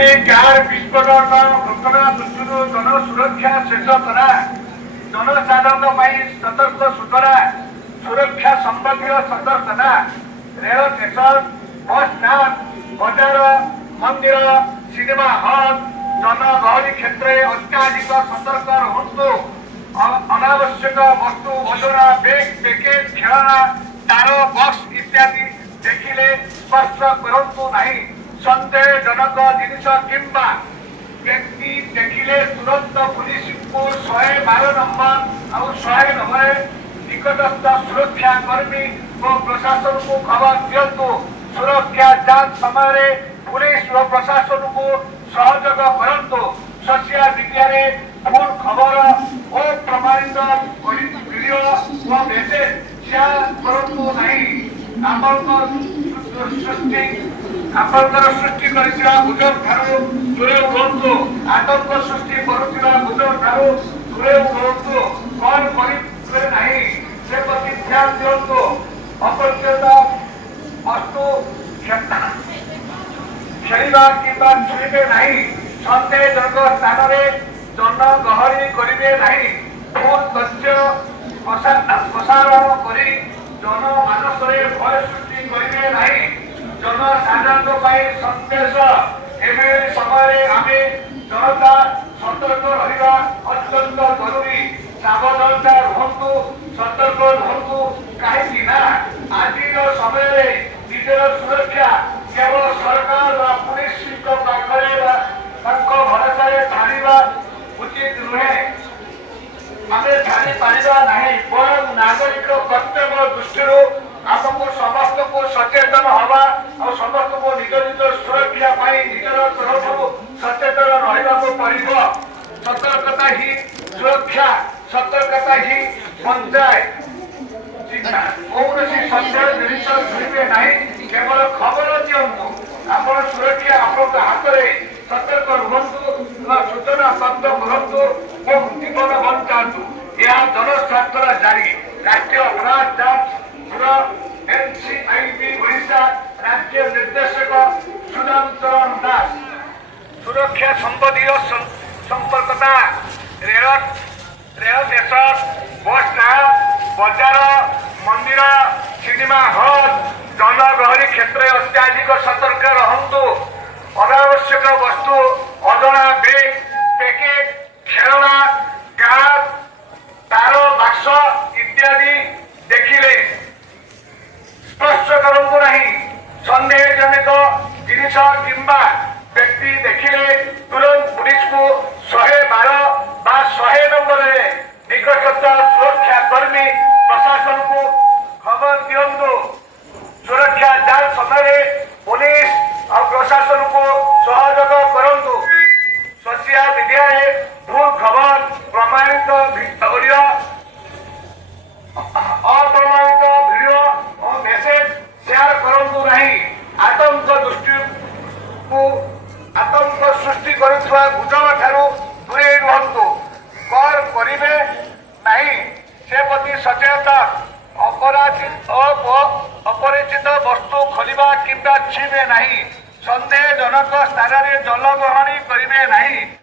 Car विस्फोटन घटना दृष्टि जन सुरक्षा सचेतना जनसाधारण सतर्क सूचना सुरक्षा संबंधी सतर्कता रेल स्टेशन बस स्टैंड बाजार मंदिर सिनेमा हॉल जनगहली क्षेत्र अत्याधिक सतर्क रुहतु अनावश्यक वस्तु ओजना बैग पैकेट खेलना तार बक्स इत्यादि देखिले स्पर्श करतु नहीं सन्देहजनक जिनिस किंबा व्यक्ति देखिले तुरंत पुलिस को 112 नंबर और 100 नंबर निकटस्थ सुरक्षा कर्मी और प्रशासन को खबर दिंतु सुरक्षा जांच समय पुलिस और प्रशासन को सहयोग करतु सोशल मीडिया रे भूल खबर और प्रमाणित वीडियो व मेसेज शेयर करतु नहीं आपंकर सृष्टि करथिबा गुजर ठारू दूरे रहतु आतंक सृष्टि करुथिबा गुजर ठारू दूरे रहतु कौन करे नहीं से प्रति ध्यान दियंतु अपरिचित वस्तु खेलिबा किंबा छुईबे नहीं सन्देहजनक स्थान में जनगहली करिबे नहीं भूल तथ्य प्रसारण करी जनमानस भय सृष्टि करिबे नहीं जनसाधारण संदेश एभଳି समय आमे जनता सतर्क रहिबा अत्यंत जरूरी सावधानता रुहतु सतर्क रुहतु कहीं आज समय निजर सुरक्षा केवल सरकार व पुलिस पाखे भरोसा छाड़ा उचित नुहे आम छाड़ी पारा नहीं बरं नागरिक कर्तव्य दृष्टि आमको समस्त को सचेतन हवा और समस्त को निज निज सुरक्षा निजर तरफ सचेतन रहा पड़ो सतर्कता ही सुरक्षा सतर्कता ही बचाए कौन सन्देह जिन छुईबे नहीं केवल खबर दिंतु आप सुरक्षा आप हाथ में सतर्क रुहतु सूचना प्राप्त करूँ और जीवन बचातु यह जनस्वास्थ्य जारी राष्ट्रीय अपराध जांच एनसीआईबी ओडिशा राज्य निर्देशक सुदाम दास सुरक्षा संबंधी संपर्कता रेल स्टेशन बस स्टैंड बाजार मंदिर सिनेमा हॉल जनगहली क्षेत्र अत्याधिक सतर्क रहतु अनावश्यक वस्तु अजना बैग पैकेट खेलना कार तार बाक्स इत्यादि देखिले स्पर्श करतु नहीं सन्देहजनक जिनिस किंबा व्यक्ति देखिले तुरंत पुलिस को 112 बा 100 नंबर निकटस्थ सुरक्षा कर्मी प्रशासन को खबर दिंतु सुरक्षा जांच समय पुलिस और प्रशासन को सहयोग करतु सोशल मीडिया रे भूल खबर प्रमाणित वीडियो अप्रमाणित वीडियो और मेसेज शेयर करतु नहीं आतंक सृष्टि करुवा गुजर ठारू दूरे रुहतु कौन करिबे नहीं से प्रति सचेतन अपरिचित वस्तु खोलिबा किंबा छुईबे नहीं सन्देहजनक स्थान में जलग्रहण करिबे नहीं।